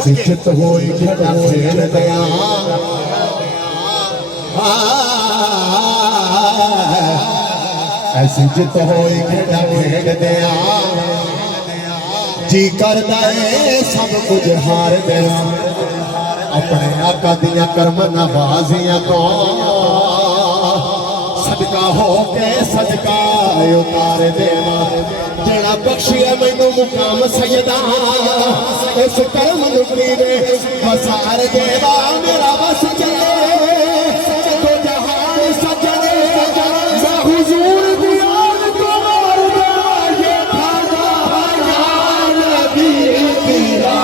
ऐसी चित होई खड़ा खेल दया ऐसी चित होई खड़ा खेल दया जी करदा है सब कुछ हार दया अपने आका दियां कर्म नवाजियां तो सदका हो के सदका उतार देवा जेड़ा बख्शिया मैनू मुकाम सैयदा इस कर्म नुकरी दे वसार देवा मेरा बस चले तो जहान सजने मैं हुजूर दी याद को मार दे ये खाजा या नबी तेरा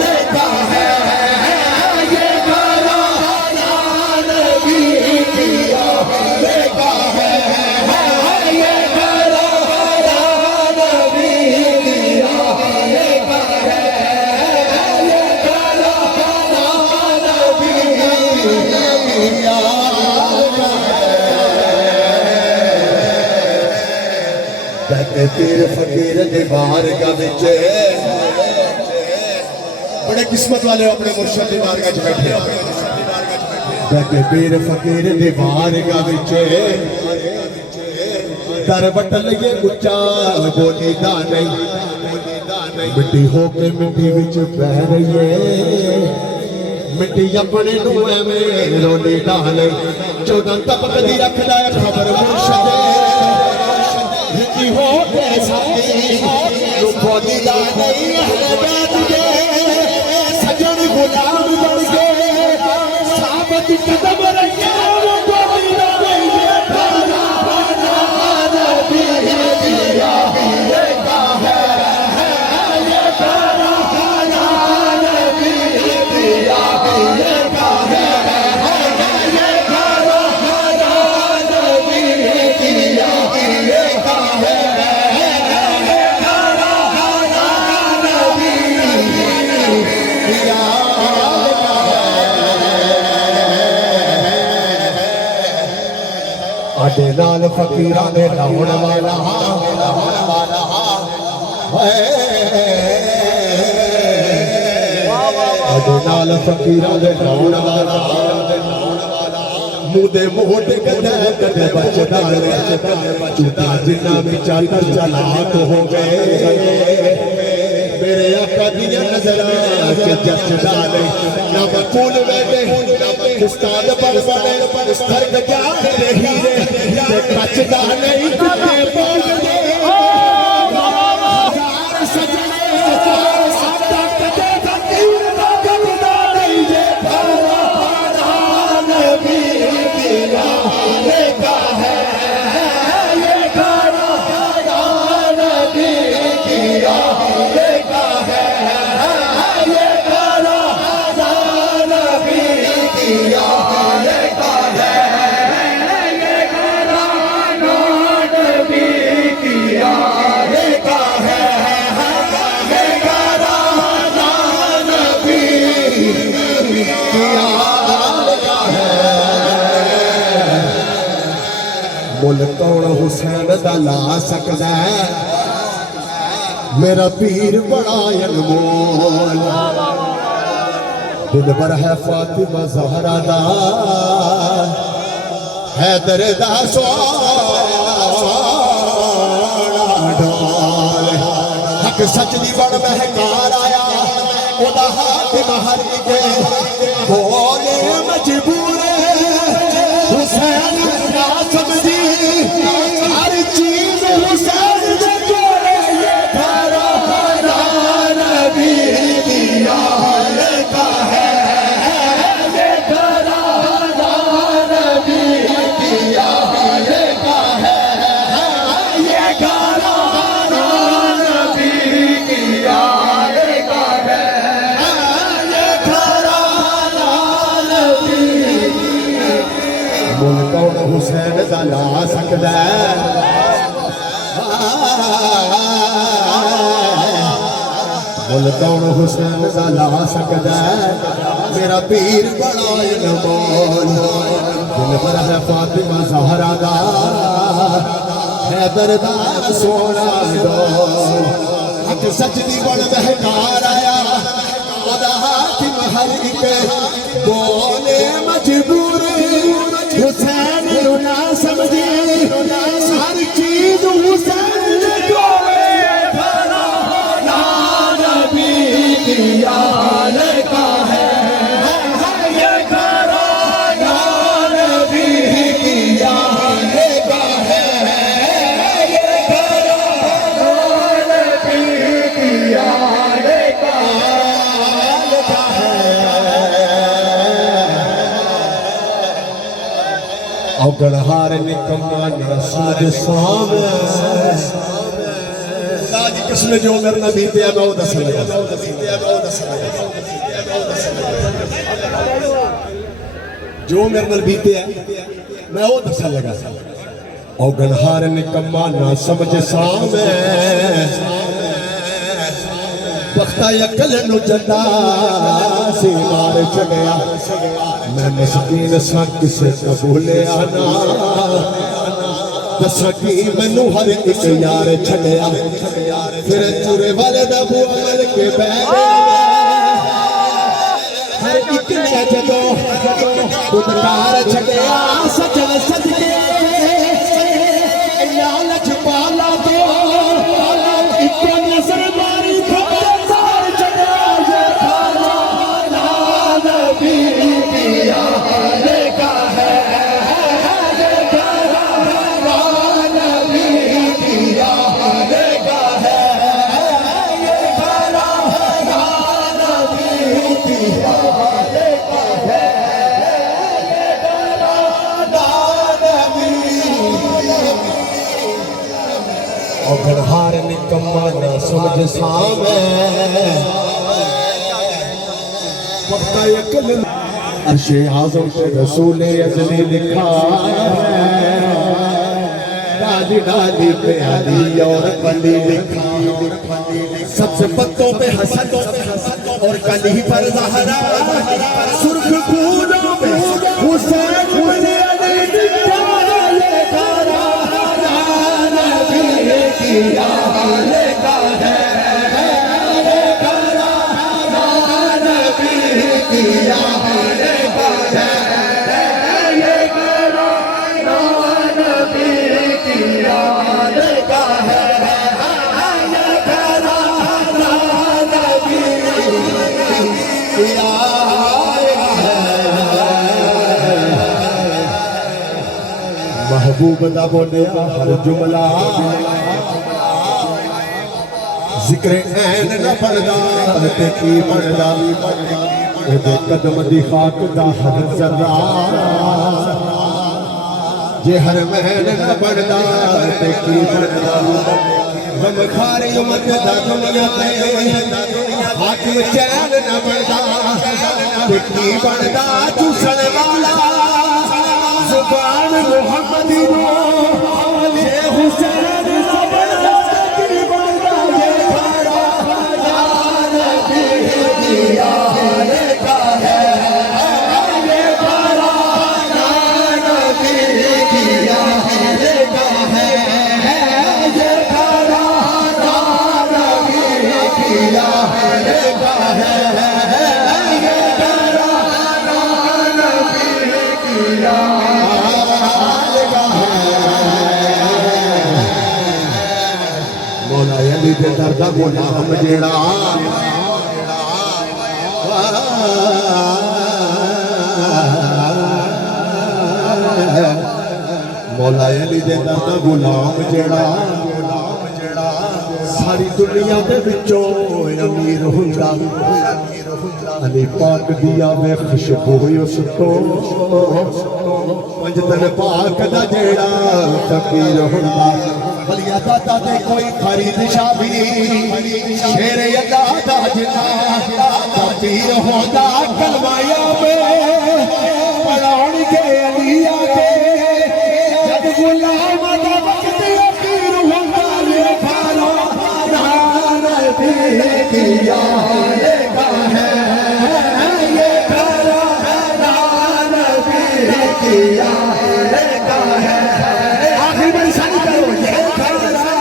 लेता है ये खाजा या नबी तेरा लेता है ये खाजा या नबी तेरा लेता है ये खाजा या नबी तेरा कहते पीर फकीर दीवार का बिचे बड़े किस्मत वाले अपने मुर्शद दीवार का बैठे कहते पीर फकीर दीवार का बिचे दर बटल ये उच्चा बोली दा नहीं मिट्टी होके मिट्टी विच बह रही है मिट्टी अपने नू एवें रोली दा नहीं 14 तपक दी रखदा है खबर मुर्शद हो के साथी बोली दा नहीं है बैठ के सजन गुलाम बन के साबत कदम रखे वो बोली दा नहीं है खाजा नबी तेरा लेता है ये खाजा नबी तेरा लेता है ये खाजा नबी तेरा लेता है आडे नाल फकीरां दे लाउण वाला आडे नाल फकीरां दे लाउण वाला मुँह दे मोट कदे कदे बचदा झूठा जिन्ना विचार चलाक हो गए मेरे आका दिया नजरां च जचदा नहीं ना मकूल बैठे उस्ताद पर बने स्तर जा रही रे बचदा नहीं कुत्ते बोल दे हजार सजने साता कदे फकीर दा कबदा नहीं जे खाजा नबी तेरा लेता है ये खाजा नबी तेरा लेता है ये खाजा नबी तेरा लेता है ये खाजा नबी तेरा लेता है ये खाजा नबी तेरा लेता है मुल कौन हुसैन दा ला सकदा है मेरा पीर बड़ा अनमोल दिल भर है फातिमा ज़हरा दा हैदर दा सोना ढोल हक सच दी बड़ महकार आया ओदा हाकिम हर के बोले मजबूर हुसैन ना समझी हर चीज हुसैन दे जोड़े ये खाजा नबी तेरा लेता है ये खाजा नबी तेरा लेता है ये खाजा नबी तेरा लेता है ये खाजा नबी मुल कौन हुसैन दा ला सकदा मुल कौन हुसैन दा ला सकदा मेरा पीर बड़ा अनमोल दिल भर है फातिमा ज़हरा दा हैदर दा सोना डोल हक सच दी बड़ महकार आया खुदा हाकिम हर एक बोले मजबूर हुसैन ना समझे हर चीज हुसैन को नबी की याद का है ये घराना नबी की याद का है ये घराना नबी की याद का है औगणहार निकम्मा नसूद सामे आज किसने जो मेरे नबी ते मैं दस लगा जो मेरे नबी ते मैं वो दस लगा औगणहार निकम्मा ना समझ सामे बख्ता यकल नु जदा से मार चढ़िया मैं मस्कीन सा किसे कबूले आना दसा की मैनू हर एक यार छड़िया फिर चूरे वाले दा बुआ मल के बह हर एक ने जदो खुदकार छड़िया सजन सजके लालच पाला तो एक नजर मारी खबरदार छड़िया ये खाना नबी की याद का है औगणहार निकम्मा न समझ सामे वक्ता यकल अर्शे आज़म पे रसूल अज़ली लिखा डाली डाली पे अली और बली लिखा सबसे पत्तों पे हसन और कली पर ज़हरा सुर्ख फूलों पे हुसैन बने अली लिखा ये घराना नबी की याद का है ये घराना नबी की याद का है ये घराना नबी की याद का है ये घराना नबी की याद का है महबूब दा बोलिया हर जुमला जिक्र ऐन न पड़दा ते की पड़दा ओदे कदम दी खाक दा हर जरा जे हर महल न पड़दा ते की पड़दा गम खारी उमत दा दुनिया ते हाकिम चैन न पड़दा ते की पड़दा चूसण वाला जुबान मुहम्मदी नो ये हुसैन न पड़दा की पड़दा ये घराना नबी की याद का है ये घराना नबी की याद का है ये घराना नबी की याद का है ये घराना नबी की याद का है मौला अली दे दर दा गुलाम जेड़ा मौला अली दे दर दा गुलाम जेड़ा सारी दुनिया दे विचों अमीर हुंदा अली पाक दिया वे खुशबू उस तो पंजतन पाक दा जेड़ा फकीर हुंदा बलिया दाता दे कोई खरीद शाबी शेर अल्लाह दा जिना फकीर होंदा कलमाया में पढ़ाउण के अलिया के जद गुलाम दा वक्त फकीर होंदा ये घराना नबी की याद का है ये घराना नबी की याद का है आखिर में शादी करो ये घराना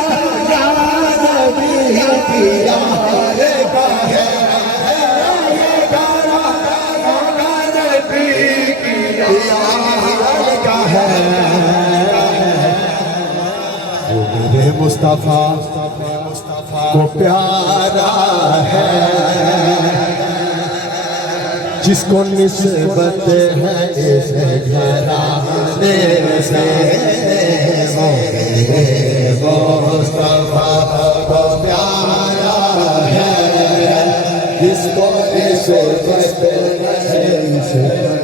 नबी की याद का है मुस्तफा को प्यारा है, जिसको निस्बत है इस घराने से, वो मुस्तफा को प्यारा है, जिसको निस्बत है इस घराने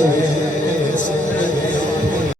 से।